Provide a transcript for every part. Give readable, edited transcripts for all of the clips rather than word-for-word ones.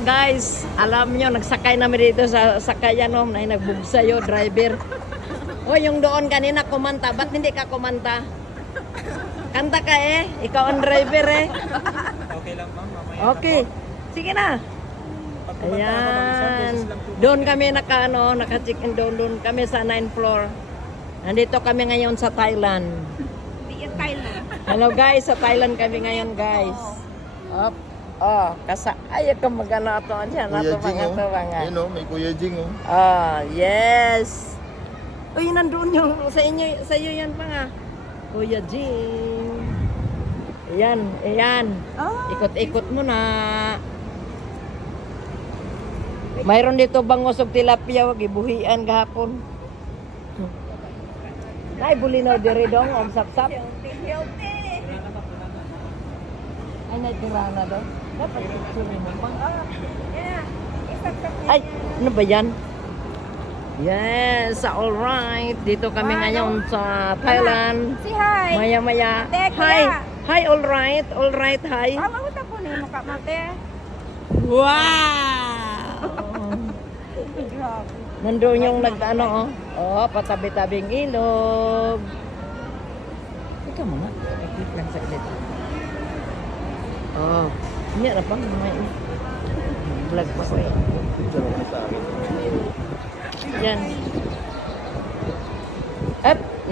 Guys, alam nyo, nagsakay namin dito sa sakayan, no, na nagbugsayo, driver. O, yung doon kanina kumanta, ba't hindi ka kumanta? Kanta ka eh, ikaw ang driver eh. Okay lang ma'am, mamaya Okay, sige na. Pag kumanta ako, mag-isang Ayan, beses lang po. doon kami naka-check-in doon kami sa 9th floor. Nandito kami ngayon sa Thailand. Hindi yan Thailand. Hello guys, sa Thailand kami ngayon guys. Up. Oh, ay ka magana to diyan, Kuya nato Jing, mga oh. to mga. Ayun, oh, may Kuya Jing, oh. Ah, yes. Uy, nandoon yung sa inyo, sa iyo yan pa nga. Kuya Jing. Ayan. Oh, Ikot-ikot mo na. Mayroon dito bangos ug tilapia wag ibuhian gahapon. Nay bulinaw diri dong og sap-sap. healthy. Ay natirana daw. Dapat picture mo pang. Yeah. Isap-sap niya. Ay, ano ba yan? Yes, alright. Dito kami ngayon sa Thailand. Si hi. Maya-maya. Ate, Hi. kuya. Hi, alright. Alright, hi. Mamuta po ni mukha mo, te. Wow! Grabe. Nandun yung nag-ano, oh. Oh, patabi-tabing ilog. Ikaw mo nga. Ikit lang sa ilit. Oh. Hindi na pang may vlog pa ko eh. Picture mo sa akin. Yan.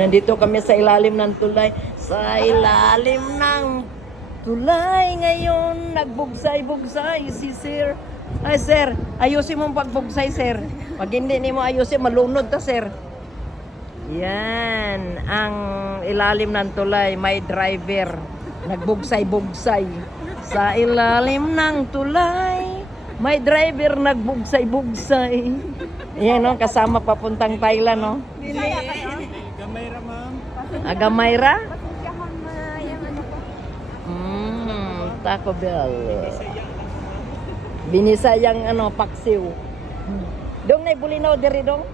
Nandito kami sa ilalim ng tulay. Sa ilalim ng tulay ngayon, nagbugsay-bugsay si Sir. Ay, Sir, ayusin mo ang pagbugsay, Sir. Pag hindi ni mo ayusin, malunod ta, Sir. Yan, ang ilalim ng tulay, may driver. Nagbugsay-bugsay. Sa ilalim ng tulay, may driver nagbugsay-bugsay. Yan, no, kasama papuntang Thailand, no. Gamay ra ma'am. Agamayra? Pasensyahan na yung ano ko. Taco Bell. Binisayang ano, paksiw. Dong na bulinaw diri dong?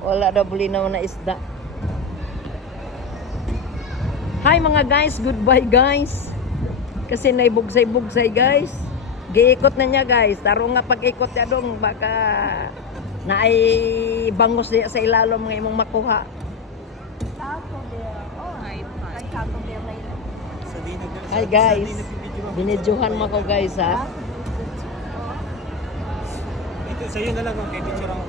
Wala daw bulinaw na isda. Hi mga guys, goodbye guys. Kasi naibugsay-bugsay guys. Giikot na niya guys. Taro nga pag-ikot niya dong baka na ay bangos niya sa ilalom ng imong makuha. Taco Bell. Oh, ay Taco Bell na yun. Sa dinag na. Hi guys. Binidyohan mo ko guys ha. Ito, sa'yo na lang, okay, picture ako.